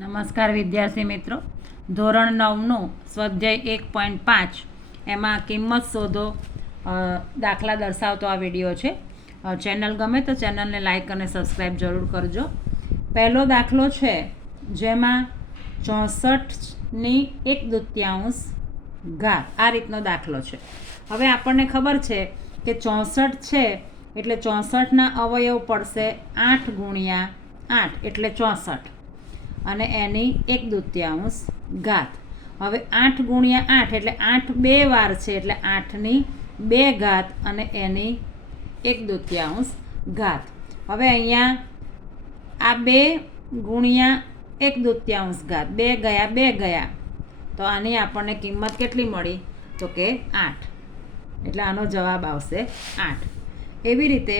નમસ્કાર વિદ્યાર્થી મિત્રો, ધોરણ 9નું સ્વાધ્યાય 1.5 એમાં કિંમત શોધો દાખલા દર્શાવતો આ વિડીયો છે. ચેનલ ગમે તો ચેનલને લાઇક અને સબસ્ક્રાઈબ જરૂર કરજો. પહેલો દાખલો છે જેમાં 64/1/2 ઘાત આ રીતનો દાખલો છે. હવે આપણને ખબર છે કે 64 છે એટલે 64ના અવયવ પડશે 8 × 8 એટલે 64 અને એની 1/2 ઘાત. હવે 8 × 8 એટલે 8 બે વાર છે એટલે 8ની 2 ઘાત અને એની 1/2 ઘાત. હવે અહીંયા આ 2 × 1/2 ઘાત 2 ગયા તો આની આપણને કિંમત કેટલી મળી તો કે 8, એટલે આનો જવાબ આવશે 8. એવી રીતે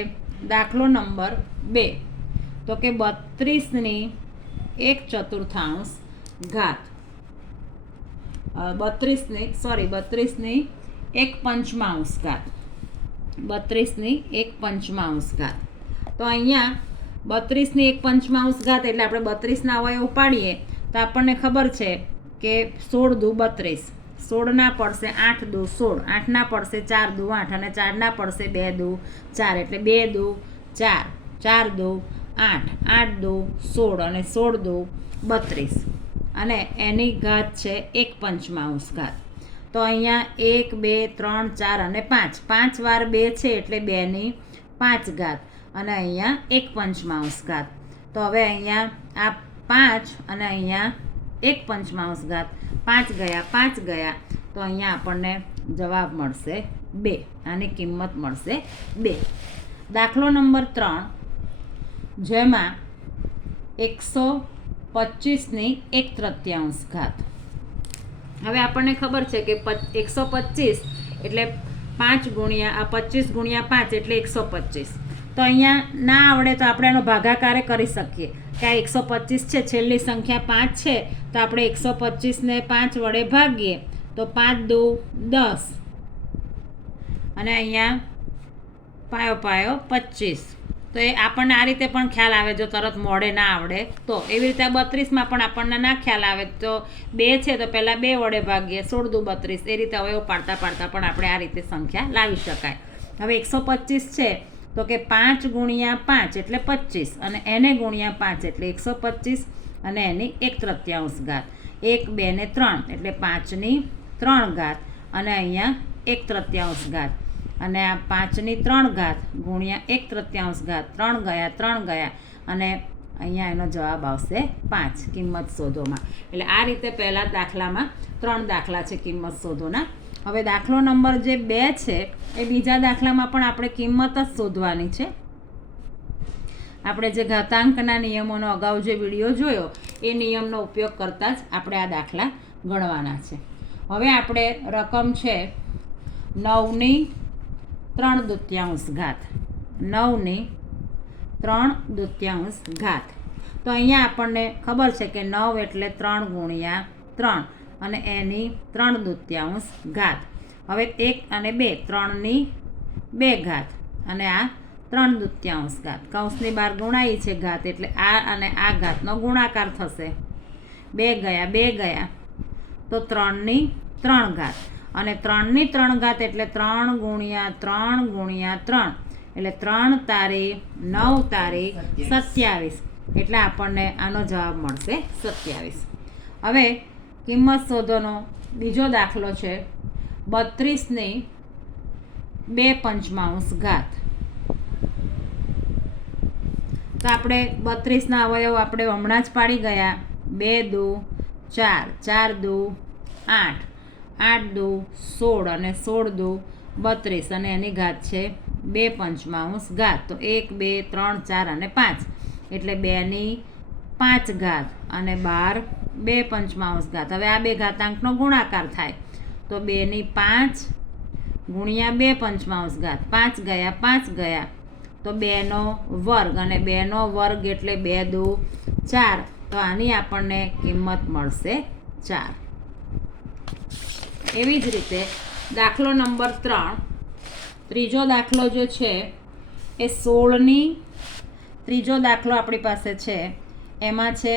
દાખલો નંબર 2 તો કે 32ની 1/4 ઘાત 32ની 1/5 ઘાત 32ની 1/5 ઘાત. તો અહીંયા 32ની 1/5 ઘાત એટલે આપણે 32ના અવયવ પાડીએ તો આપણને ખબર છે કે 16 દુ 32, 16ના પડશે 8 દુ 16, 8ના પડશે 4 દુ 8 અને 4ના પડશે 2 દુ 4 એટલે 2 દુ 4, 4 દુ 8, 8 દુ 16 અને 16 દુ 32 અને એની ઘાત છે 1/5 ઘાત. તો અહીંયા 1 2 3 4 અને 5, 5 વાર 2 છે એટલે 2ની 5 ઘાત અને અહીંયા 1/5 ઘાત. તો હવે અહીંયા આ 5 અને અહીંયા 1/5 ઘાત, 5 ગયા તો અહીંયા આપણને જવાબ મળશે 2, આની કિંમત મળશે 2. દાખલો નંબર 3 જેમાં 125ની 1/3 ઘાત. હવે આપણને ખબર છે કે 125 એટલે 5 ગુણ્યા 25 ગુણ્યા 5 એટલે 125. તો અહીંયા ના આવડે તો આપણે એનો ભાગાકાર કરી શકીએ કે આ 125 છે, છેલ્લી સંખ્યા 5 છે તો આપણે 125ને 5 વડે ભાગીએ તો 5 દુ 10 અને અહીંયા પાયો 25. તો એ આપણને આ રીતે પણ ખ્યાલ આવે જો તરત મોડે ના આવડે તો. એવી રીતે 32માં પણ આપણને ના ખ્યાલ આવે તો 2 છે તો પહેલાં 2 વડે ભાગીએ, 16 દુ 32, એ રીતે અવયવ પાડતા પણ આપણે આ રીતે સંખ્યા લાવી શકાય. હવે 125 છે તો કે 5 × 5 એટલે 25 અને એને ગુણ્યા 5 એટલે 125 અને એની 1/3 ઘાત. 1 2 ને 3 એટલે 5ની 3 ઘાત અને અહીંયા 1/3 ઘાત અને આ 5ની 3 ઘાત ગુણ્યા 1/3 ઘાત. 3 ગયા અને અહીંયા એનો જવાબ આવશે 5 કિંમત શોધોમાં. એટલે આ રીતે પહેલા દાખલામાં 3 દાખલા છે કિંમત શોધોના. હવે દાખલો નંબર જે 2 છે એ બીજા દાખલામાં પણ આપણે કિંમત જ શોધવાની છે. આપણે જે ઘાતાંકના નિયમોનો અગાઉ જે વિડીયો જોયો એ નિયમનો ઉપયોગ કરતાં જ આપણે આ દાખલા ગણવાના છે. હવે આપણે રકમ છે 9ની 3/2 ઘાત, 9ની 3/2 ઘાત. તો અહીંયા આપણને ખબર છે કે 9 એટલે 3 × 3 અને એની 3/2 ઘાત. હવે 1 અને 2, 3ની 2 ઘાત અને આ 3/2 ઘાત. કૌંસની બહાર ગુણાઈ છે ઘાત એટલે આ અને આ ઘાતનો ગુણાકાર થશે. 2 ગયા તો 3ની 3 ઘાત અને 3ની 3 ઘાત એટલે 3 × 3 × 3 એટલે 3 તારી 9 તારી 27 એટલે આપણને આનો જવાબ મળશે 27. હવે કિંમત શોધોનો બીજો દાખલો છે 32ની 2/5 ઘાત. તો આપણે 32ના અવયવ આપણે હમણાં જ પાડી ગયા. 2 દુ 4, 4 દુ 8, 8 દુ 16 અને 16 દુ 32 અને એની ઘાત છે 2/5 ઘાત. તો 1 2 3 4 અને 5 એટલે 2ની 5 ઘાત અને 12 2/5 ઘાત. હવે આ બે ઘાતાંકનો ગુણાકાર થાય તો 2ની 5 ગુણ્યા 2/5 ઘાત. 5 ગયા તો 2નો વર્ગ અને 2નો વર્ગ એટલે 2 દુ 4. તો આની આપણને કિંમત મળશે 4. એવી જ રીતે દાખલો નંબર 3, ત્રીજો દાખલો જે છે એ 16ની ત્રીજો દાખલો આપણી પાસે છે એમાં છે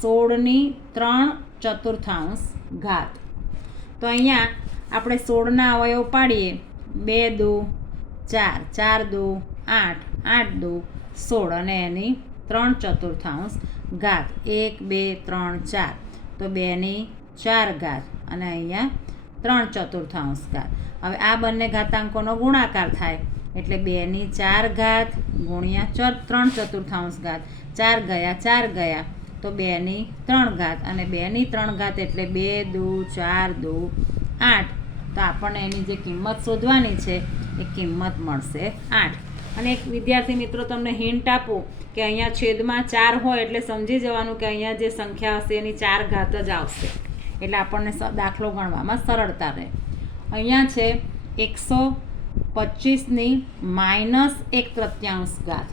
16⁻³ ઘાત. તો અહીંયા આપણે 16ના અવયવ પાડીએ, 2 દુ 4, 4 દુ 8, 8 દુ 16 અને એની 3/4 ઘાત. 1 2 3 4 તો 2⁴ ઘાત અને અહીંયા 3/4 ઘાત. હવે આ બંને ઘાતાંકોનો ગુણાકાર થાય એટલે 2⁴ ઘાત ગુણ્યા 3/4 ઘાત. 4 ગયા 4 ગયા તો 2⁵ ઘાત અને 2⁵ ઘાત એટલે 2 દુ 4 દુ 8. તો આપણને એની જે કિંમત શોધવાની છે એ કિંમત મળશે 8. અને એક વિદ્યાર્થી મિત્રો તમને હિન્ટ આપું કે અહીંયા છેદમાં 4 હોય એટલે સમજી જવાનું કે અહીંયા જે સંખ્યા હશે એની 4 ઘાત જ આવશે, એટલે આપણને દાખલો ગણવામાં સરળતા રહે. અહીંયા છે 125ની -1/3 ઘાત.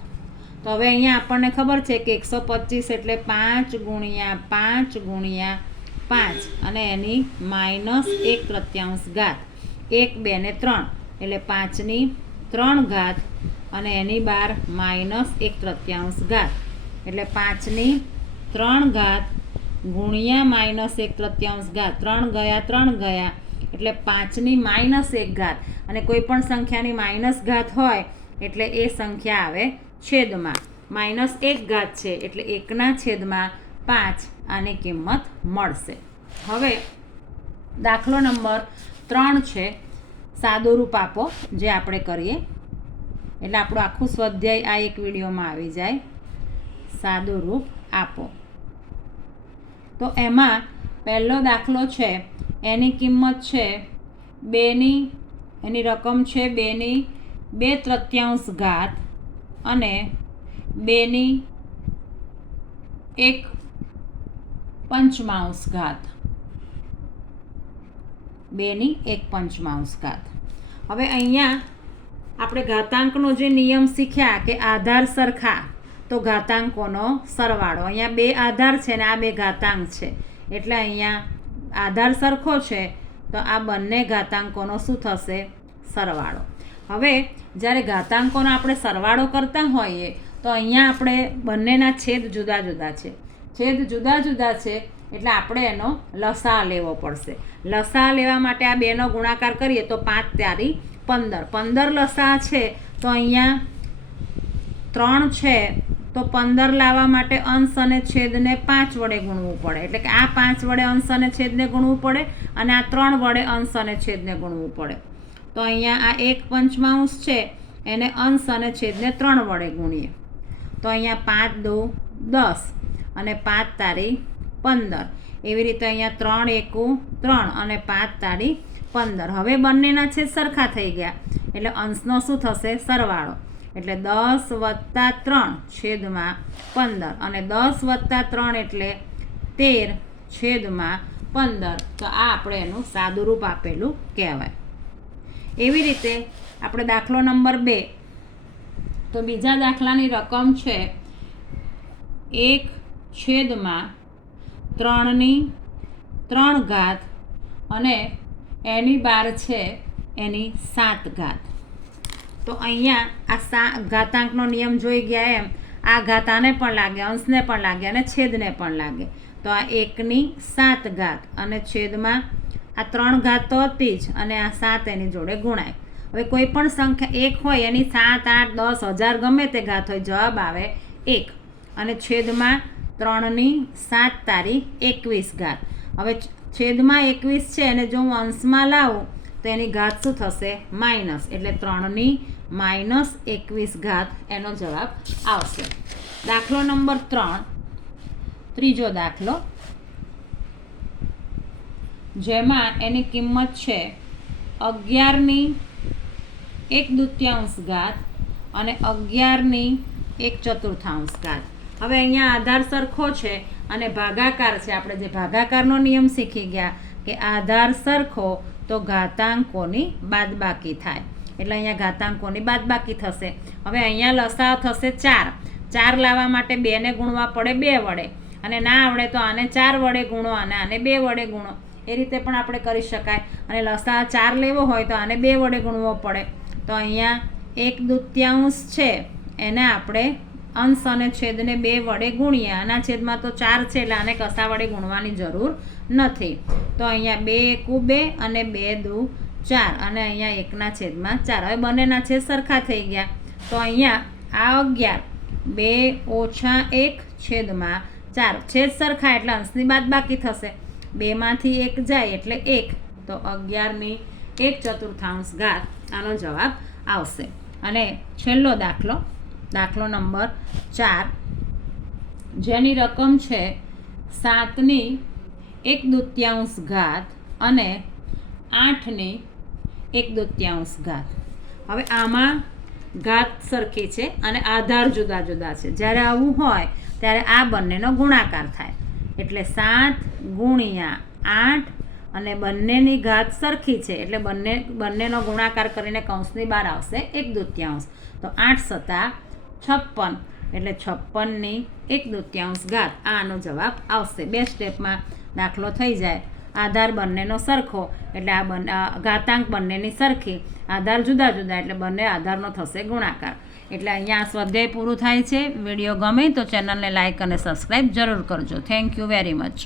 તો હવે અહીંયા આપણને ખબર છે કે 125 એટલે 5 ગુણ્યા 5 ગુણ્યા 5 અને એની -1/3 ઘાત. 1 2 ને 3 એટલે 5⁻³ ઘાત અને એની બાર -1/3 ઘાત એટલે 5⁻³ ઘાત ગુણ્યા -1/3 ઘાત. 3 ગયા 3 ગયા એટલે 5⁻1 ઘાત. અને કોઈ પણ સંખ્યાની માઇનસ ઘાત હોય એટલે એ સંખ્યા આવે છેદમાં. -1 ઘાત છે એટલે 1/5 આની કિંમત મળશે. હવે દાખલો નંબર 3 છે, સાદુરૂપ આપો, જે આપણે કરીએ એટલે આપણું આખું સ્વાધ્યાય આ એક વિડીયોમાં આવી જાય. સાદુરૂપ આપો. તો એમાં પહેલો દાખલો છે એની કિંમત છે 2 એની રકમ છે 2⁵ ઘાત અને 2⁵ ઘાત. 2⁵ ઘાત. હવે અહીંયા આપણે ઘાતાંકનો જે નિયમ શીખ્યા કે આધાર સરખા તો ઘાતાંકોનો સરવાળો. અહીંયા 2 આધાર છે ને આ 2 ઘાતાંક છે એટલે અહીંયા આધાર સરખો છે તો આ બંને ઘાતાંકોનો શું થશે? સરવાળો. હવે જ્યારે ઘાતાંકોનો આપણે સરવાળો કરતા હોઈએ તો અહીંયા આપણે બંનેના છેદ જુદા જુદા છે. છેદ જુદા જુદા છે એટલે આપણે એનો લસા લેવો પડશે. લસા લેવા માટે આ 2નો ગુણાકાર કરીએ તો 5 તારી 15. 15 લસા છે તો અહીંયા 3 છે તો 15 લાવવા માટે અંશ અને છેદને 5 વડે ગુણવું પડે. એટલે કે આ 5 વડે અંશ અને છેદને ગુણવું પડે અને આ 3 વડે અંશ અને છેદને ગુણવું પડે. તો અહીંયા આ 1/5 છે એને અંશ અને છેદને 3 વડે ગુણીએ તો અહીંયા 5 દુ 10 અને 5 તારી 15. એવી રીતે અહીંયા 3 એકુ 3 અને 5 તારી 15. હવે બંનેના છેદ સરખા થઈ ગયા એટલે અંશનો શું થશે? સરવાળો. એટલે 10 + 3 છેદમાં 15 અને 10 + 3 એટલે 13 છેદમાં 15. તો આ આપણે એનું સાદુરૂપ આપેલું કહેવાય. એવી રીતે આપણે દાખલો નંબર 2. તો બીજા દાખલાની રકમ છે 1/3 ઘાત અને એની બાર છે એની 7 ઘાત. તો અહીંયા આ ઘાતાંકનો નિયમ જોઈ ગયા એમ આ ઘાત આને પણ લાગે, અંશને પણ લાગે અને છેદને પણ લાગે. તો આ 1/7 ઘાત અને છેદમાં આ 3 ઘાત તો હતી જ અને આ 7 એની જોડે ગુણાય. હવે કોઈ પણ સંખ્યા 1 હોય એની 7 8 10 1000 ગમે તે ઘાત હોય જવાબ આવે 1 અને છેદમાં 3/7 તારી 21 ઘાત. હવે છેદમાં 21 છે અને જો હું અંશમાં લાવું તો એની ઘાત શું થશે? માઇનસ. એટલે 3/-21 ઘાત એનો જવાબ આવશે. દાખલો નંબર 3, ત્રીજો દાખલો, જેમાં એની કિંમત છે 11/1/2 ઘાત અને 11/1/4 ઘાત. હવે અહીંયા આધાર સરખો છે અને ભાગાકાર છે. આપણે જે ભાગાકારનો નિયમ શીખી ગયા કે આધાર સરખો તો ઘાતાંકોની બાદબાકી થાય. એટલે અહીંયા ઘાતાંકોની બાદબાકી થશે. હવે અહીંયા લસાઅ થશે 4. 4 લાવવા માટે 2ને ગુણવા પડે 2 વડે અને ના આવડે તો આને 4 વડે ગુણો અને આને 2 વડે ગુણો. એ રીતે પણ આપણે કરી શકાય. અને લસાઅ 4 લેવો હોય તો આને 2 વડે ગુણવો પડે. તો અહીંયા 1/2 છે એને આપણે અંશ અને છેદને 2 વડે ગુણ્યા. આના છેદમાં તો 4 છે એટલે આને કશા વડે ગુણવાની જરૂર નથી. તો અહીંયા 2 એકુ 2 અને 2 દુ 4 અને અહીંયા 1 છેદમાં 4. હવે બંનેના છેદ સરખા થઈ ગયા. તો અહીંયા આ 11 2 ઓછા 1 છેદમાં 4 છેદ સરખા એટલે અંશની બાદબાકી થશે. 2 માંથી 1 જાય એટલે 1. તો 11 1/4 ઘાત આનો જવાબ આવશે. અને છેલ્લો દાખલો નંબર 4, જેની રકમ છે 7/1/2 ઘાત અને 8/1/2 ઘાત. હવે આમાં ઘાત સરખી છે અને આધાર જુદા જુદા છે. જ્યારે આવું હોય ત્યારે આ બંનેનો ગુણાકાર થાય એટલે 7 ગુણ્યા 8 અને બંનેની ઘાત સરખી છે એટલે બંનેનો ગુણાકાર કરીને કૌંસની બહાર આવશે 1/2. તો 8 × 56 એટલે 56/1/2 ઘાત આનો જવાબ આવશે. 2 સ્ટેપમાં દાખલો થઈ જાય. આધાર બંનેનો સરખો એટલે આ ઘાતાંક બંનેની સરખી, આધાર જુદા જુદા એટલે બંને આધારનો થશે ગુણાકાર. એટલે અહીંયા સ્વાધ્યાય પૂરું થાય છે. વિડીયો ગમે તો ચેનલને લાઇક અને સબસ્ક્રાઈબ જરૂર કરજો. Thank you very much.